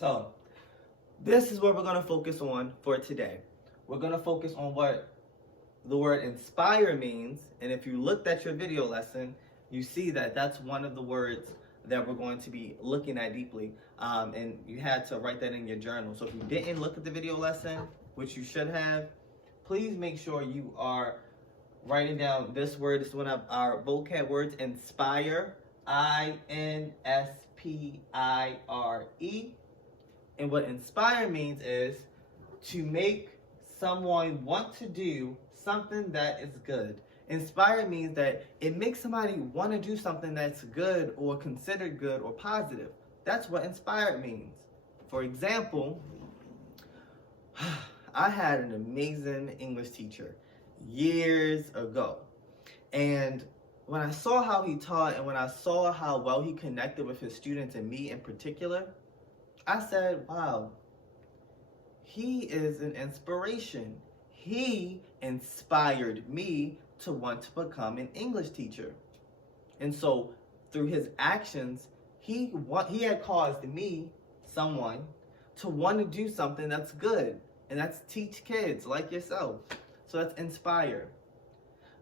So, this is what we're going to focus on for today. We're going to focus on what the word inspire means. And if you looked at your video lesson, you see that that's one of the words that we're going to be looking at deeply. And you had to write that in your journal. So if you didn't look at the video lesson, which you should have, please make sure you are writing down this word. This is one of our vocab words, inspire, I-N-S-P-I-R-E. And what inspire means is to make someone want to do something that is good. Inspire means that it makes somebody want to do something that's good or considered good or positive. That's what inspired means. For example, I had an amazing English teacher years ago. And when I saw how he taught and when I saw how well he connected with his students and me in particular, I said, wow, he is an inspiration. He inspired me to want to become an English teacher. And so through his actions, he had caused me, someone, to want to do something that's good. And that's teach kids like yourself. So that's inspire.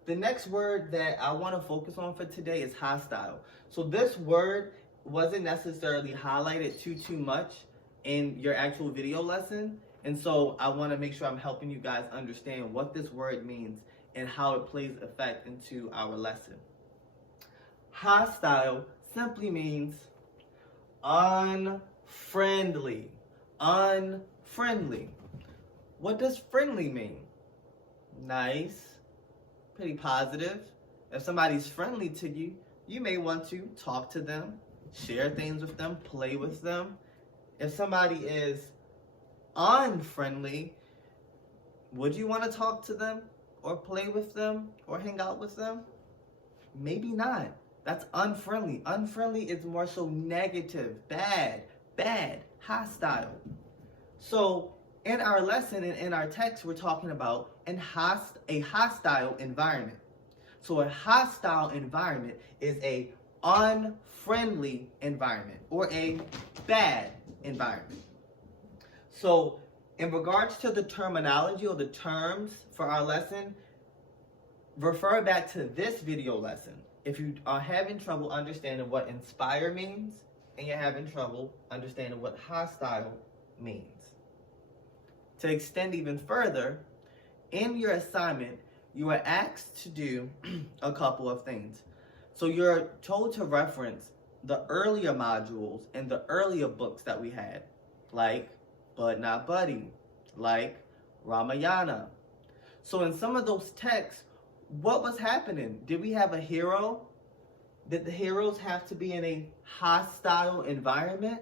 The next word that I want to focus on for today is hostile. So this word wasn't necessarily highlighted too much in your actual video lesson. And so I want to make sure I'm helping you guys understand what this word means and how it plays effect into our lesson. Hostile simply means unfriendly. Unfriendly. What does friendly mean? Nice, pretty positive. If somebody's friendly to you, you may want to talk to them, share things with them, play with them. If somebody is unfriendly, would you want to talk to them or play with them or hang out with them? Maybe not. That's unfriendly. Unfriendly is more so negative, bad, hostile. So in our lesson and in our text, we're talking about a hostile environment. So a hostile environment is a unfriendly environment or a bad environment. So in regards to the terminology or the terms for our lesson, refer back to this video lesson if you are having trouble understanding what inspire means and you're having trouble understanding what hostile means. To extend even further, in your assignment, you are asked to do a couple of things. So you're told to reference the earlier modules and the earlier books that we had, like Bud Not Buddy, like Ramayana. So in some of those texts, what was happening? Did we have a hero? Did the heroes have to be in a hostile environment?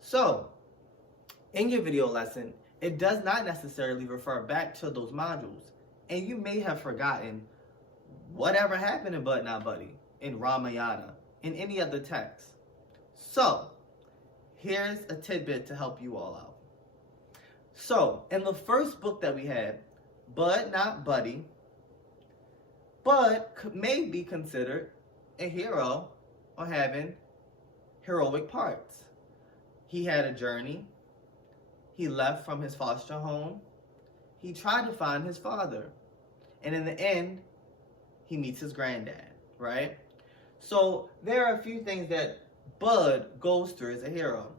So, in your video lesson, it does not necessarily refer back to those modules. And you may have forgotten whatever happened in Bud Not Buddy, in Ramayana, in any other text. So, here's a tidbit to help you all out. So, in the first book that we had, Bud Not Buddy, Bud may be considered a hero or having heroic parts. He had a journey. He left from his foster home. He tried to find his father. And in the end, he meets his granddad, right? So there are a few things that Bud goes through as a hero.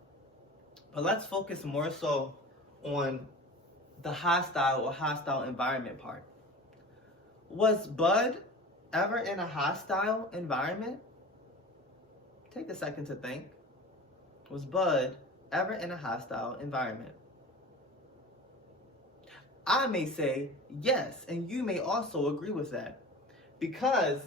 But let's focus more so on the hostile or hostile environment part. Was Bud ever in a hostile environment? Take a second to think. Was Bud ever in a hostile environment? I may say yes, and you may also agree with that. Because